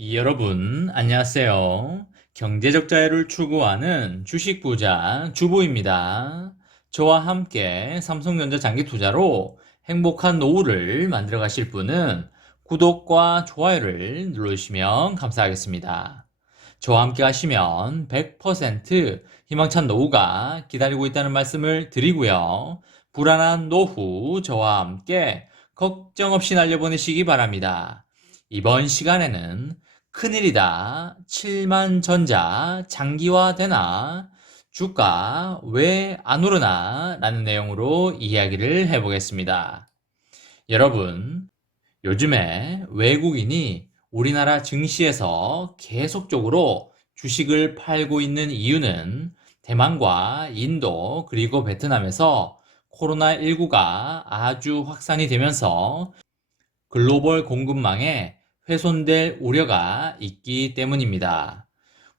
여러분, 안녕하세요. 경제적 자유를 추구하는 주식 부자 주부입니다. 저와 함께 삼성전자 장기 투자로 행복한 노후를 만들어 가실 분은 구독과 좋아요를 눌러주시면 감사하겠습니다. 저와 함께 하시면 100% 희망찬 노후가 기다리고 있다는 말씀을 드리고요. 불안한 노후 저와 함께 걱정 없이 날려보내시기 바랍니다. 이번 시간에는 큰일이다. 7만 전자 장기화 되나? 주가 왜 안 오르나? 라는 내용으로 이야기를 해보겠습니다. 여러분, 요즘에 외국인이 우리나라 증시에서 계속적으로 주식을 팔고 있는 이유는 대만과 인도 그리고 베트남에서 코로나19가 아주 확산이 되면서 글로벌 공급망에 훼손될 우려가 있기 때문입니다.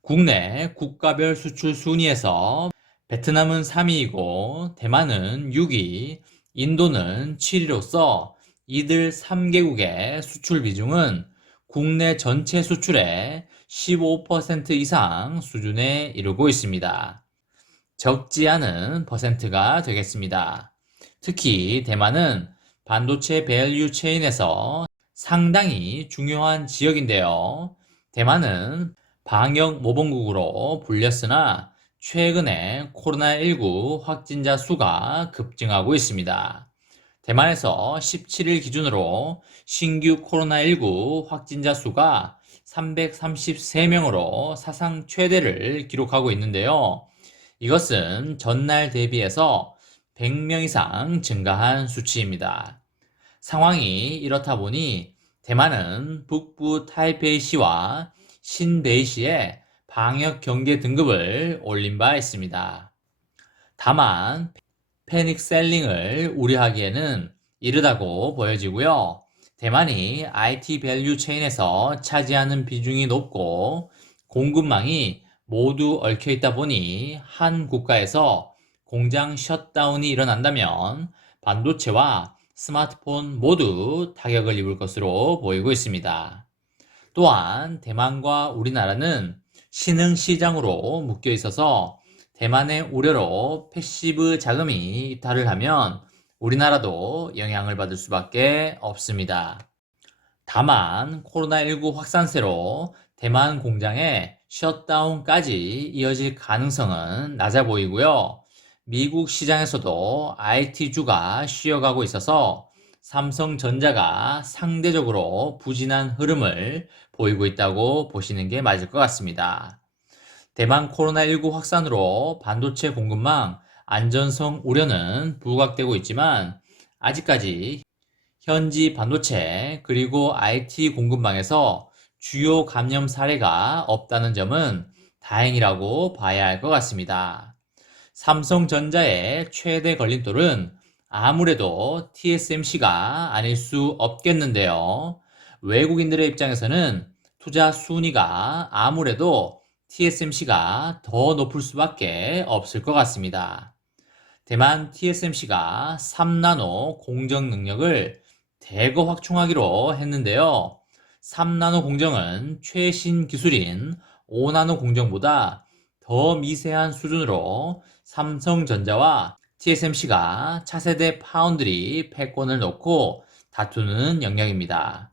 국내 국가별 수출 순위에서 베트남은 3위이고 대만은 6위, 인도는 7위로서 이들 3개국의 수출 비중은 국내 전체 수출의 15% 이상 수준에 이르고 있습니다. 적지 않은 퍼센트가 되겠습니다. 특히 대만은 반도체 밸류 체인에서 상당히 중요한 지역인데요. 대만은 방역 모범국으로 불렸으나 최근에 코로나19 확진자 수가 급증하고 있습니다. 대만에서 17일 기준으로 신규 코로나19 확진자 수가 333명으로 사상 최대를 기록하고 있는데요. 이것은 전날 대비해서 100명 이상 증가한 수치입니다. 상황이 이렇다 보니 대만은 북부 타이페이시와 신베이시에 방역 경계 등급을 올린 바 있습니다. 다만 패닉 셀링을 우려하기에는 이르다고 보여지고요. 대만이 IT 밸류 체인에서 차지하는 비중이 높고 공급망이 모두 얽혀 있다 보니 한 국가에서 공장 셧다운이 일어난다면 반도체와 스마트폰 모두 타격을 입을 것으로 보이고 있습니다. 또한 대만과 우리나라는 신흥 시장으로 묶여 있어서 대만의 우려로 패시브 자금이 이탈을 하면 우리나라도 영향을 받을 수밖에 없습니다. 다만 코로나19 확산세로 대만 공장의 셧다운까지 이어질 가능성은 낮아 보이고요. 미국 시장에서도 IT주가 쉬어가고 있어서 삼성전자가 상대적으로 부진한 흐름을 보이고 있다고 보시는 게 맞을 것 같습니다. 대만 코로나19 확산으로 반도체 공급망 안전성 우려는 부각되고 있지만 아직까지 현지 반도체 그리고 IT 공급망에서 주요 감염 사례가 없다는 점은 다행이라고 봐야 할 것 같습니다. 삼성전자의 최대 걸림돌은 아무래도 TSMC가 아닐 수 없겠는데요. 외국인들의 입장에서는 투자 순위가 아무래도 TSMC가 더 높을 수밖에 없을 것 같습니다. 대만 TSMC가 3나노 공정 능력을 대거 확충하기로 했는데요. 3나노 공정은 최신 기술인 5나노 공정보다 더 미세한 수준으로 삼성전자와 TSMC가 차세대 파운드리 패권을 놓고 다투는 영역입니다.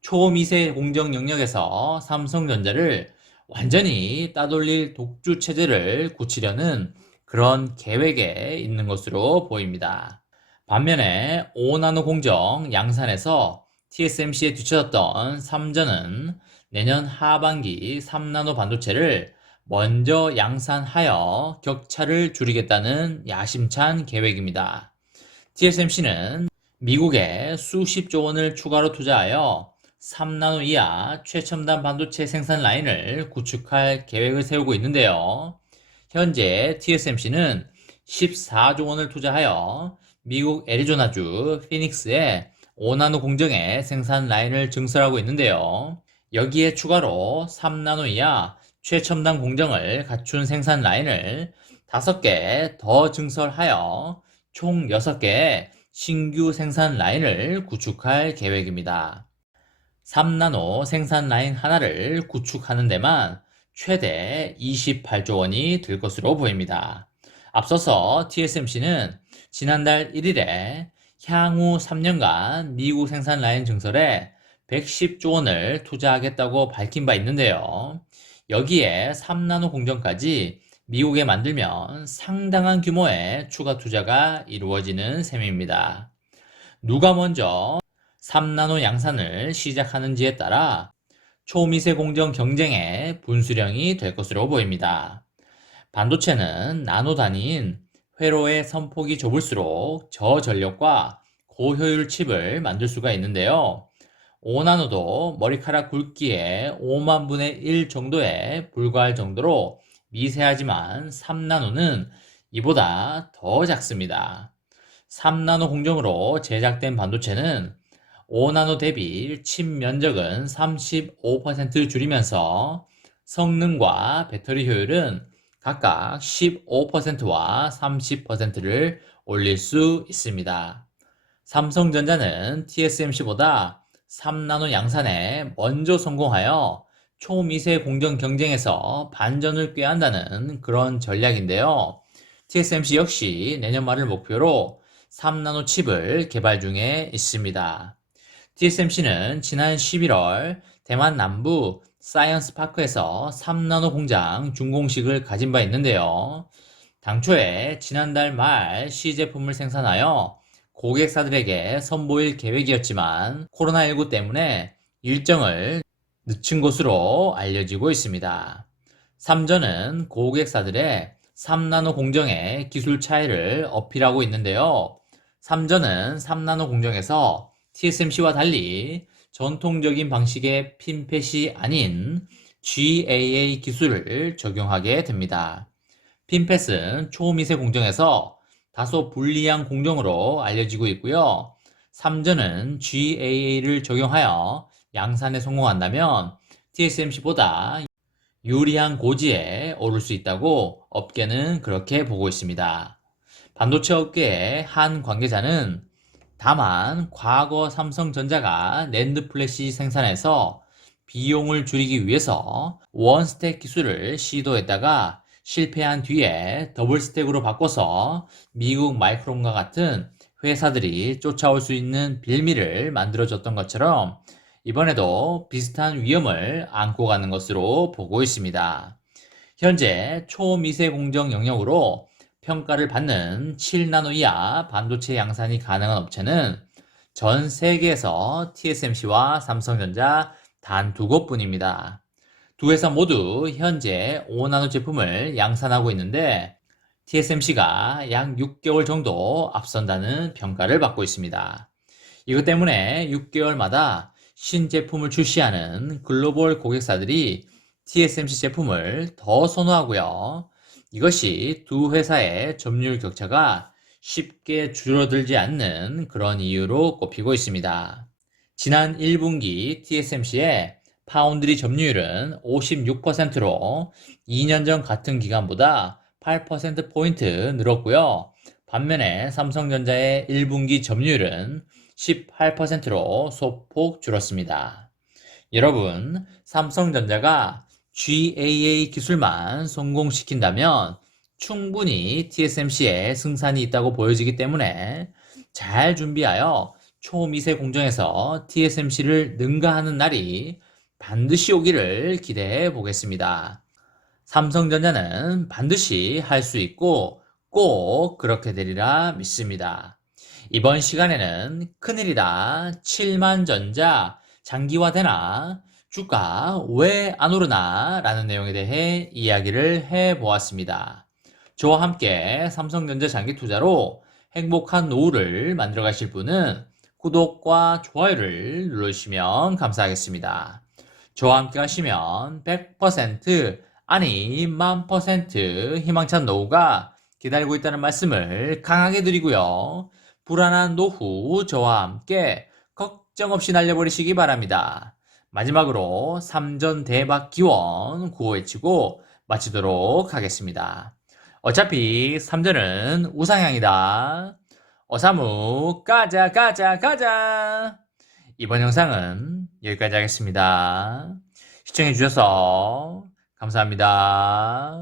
초미세 공정 영역에서 삼성전자를 완전히 따돌릴 독주 체제를 굳히려는 그런 계획에 있는 것으로 보입니다. 반면에 5나노 공정 양산에서 TSMC에 뒤처졌던 삼전은 내년 하반기 3나노 반도체를 먼저 양산하여 격차를 줄이겠다는 야심찬 계획입니다. TSMC는 미국에 수십조 원을 추가로 투자하여 3나노 이하 최첨단 반도체 생산 라인을 구축할 계획을 세우고 있는데요. 현재 TSMC는 14조 원을 투자하여 미국 애리조나주 피닉스에 5나노 공정의 생산 라인을 증설하고 있는데요. 여기에 추가로 3나노 이하 최첨단 공정을 갖춘 생산 라인을 5개 더 증설하여 총 6개의 신규 생산 라인을 구축할 계획입니다. 3나노 생산 라인 하나를 구축하는 데만 최대 28조 원이 들 것으로 보입니다. 앞서서 TSMC는 지난달 1일에 향후 3년간 미국 생산 라인 증설에 110조 원을 투자하겠다고 밝힌 바 있는데요. 여기에 3나노 공정까지 미국에 만들면 상당한 규모의 추가 투자가 이루어지는 셈입니다. 누가 먼저 3나노 양산을 시작하는지에 따라 초미세 공정 경쟁의 분수령이 될 것으로 보입니다. 반도체는 나노 단위인 회로의 선폭이 좁을수록 저전력과 고효율 칩을 만들 수가 있는데요. 5나노도 머리카락 굵기의 5만 분의 1 정도에 불과할 정도로 미세하지만 3나노는 이보다 더 작습니다. 3나노 공정으로 제작된 반도체는 5나노 대비 칩 면적은 35% 줄이면서 성능과 배터리 효율은 각각 15%와 30%를 올릴 수 있습니다. 삼성전자는 TSMC보다 3나노 양산에 먼저 성공하여 초미세 공정 경쟁에서 반전을 꾀한다는 그런 전략인데요. TSMC 역시 내년 말을 목표로 3나노 칩을 개발 중에 있습니다. TSMC는 지난 11월 대만 남부 사이언스 파크에서 3나노 공장 준공식을 가진 바 있는데요. 당초에 지난달 말 시제품을 생산하여 고객사들에게 선보일 계획이었지만 코로나19 때문에 일정을 늦춘 것으로 알려지고 있습니다. 삼전은 고객사들의 3나노 공정의 기술 차이를 어필하고 있는데요. 삼전은 3나노 공정에서 TSMC와 달리 전통적인 방식의 핀펫이 아닌 GAA 기술을 적용하게 됩니다. 핀펫은 초미세 공정에서 다소 불리한 공정으로 알려지고 있고요. 삼전은 GAA를 적용하여 양산에 성공한다면 TSMC보다 유리한 고지에 오를 수 있다고 업계는 그렇게 보고 있습니다. 반도체 업계의 한 관계자는 다만 과거 삼성전자가 낸드 플래시 생산에서 비용을 줄이기 위해서 원스택 기술을 시도했다가 실패한 뒤에 더블스택으로 바꿔서 미국 마이크론과 같은 회사들이 쫓아올 수 있는 빌미를 만들어줬던 것처럼 이번에도 비슷한 위험을 안고 가는 것으로 보고 있습니다. 현재 초미세 공정 영역으로 평가를 받는 7나노 이하 반도체 양산이 가능한 업체는 전 세계에서 TSMC와 삼성전자 단 두 곳뿐입니다. 두 회사 모두 현재 5나노 제품을 양산하고 있는데 TSMC가 약 6개월 정도 앞선다는 평가를 받고 있습니다. 이것 때문에 6개월마다 신제품을 출시하는 글로벌 고객사들이 TSMC 제품을 더 선호하고요. 이것이 두 회사의 점유율 격차가 쉽게 줄어들지 않는 그런 이유로 꼽히고 있습니다. 지난 1분기 TSMC의 파운드리 점유율은 56%로 2년 전 같은 기간보다 8%포인트 늘었고요. 반면에 삼성전자의 1분기 점유율은 18%로 소폭 줄었습니다. 여러분, 삼성전자가 GAA 기술만 성공시킨다면 충분히 TSMC에 승산이 있다고 보여지기 때문에 잘 준비하여 초미세 공정에서 TSMC를 능가하는 날이 반드시 오기를 기대해 보겠습니다. 삼성전자는 반드시 할 수 있고 꼭 그렇게 되리라 믿습니다. 이번 시간에는 큰일이다, 7만전자 장기화되나, 주가 왜 안 오르나 라는 내용에 대해 이야기를 해보았습니다. 저와 함께 삼성전자 장기 투자로 행복한 노후를 만들어 가실 분은 구독과 좋아요를 눌러주시면 감사하겠습니다. 저와 함께 하시면 100% 아니 1000% 희망찬 노후가 기다리고 있다는 말씀을 강하게 드리고요. 불안한 노후 저와 함께 걱정 없이 날려버리시기 바랍니다. 마지막으로 3전 대박 기원 구호 외치고 마치도록 하겠습니다. 어차피 3전은 우상향이다. 어사무 가자 가자 가자. 이번 영상은 여기까지 하겠습니다. 시청해 주셔서 감사합니다.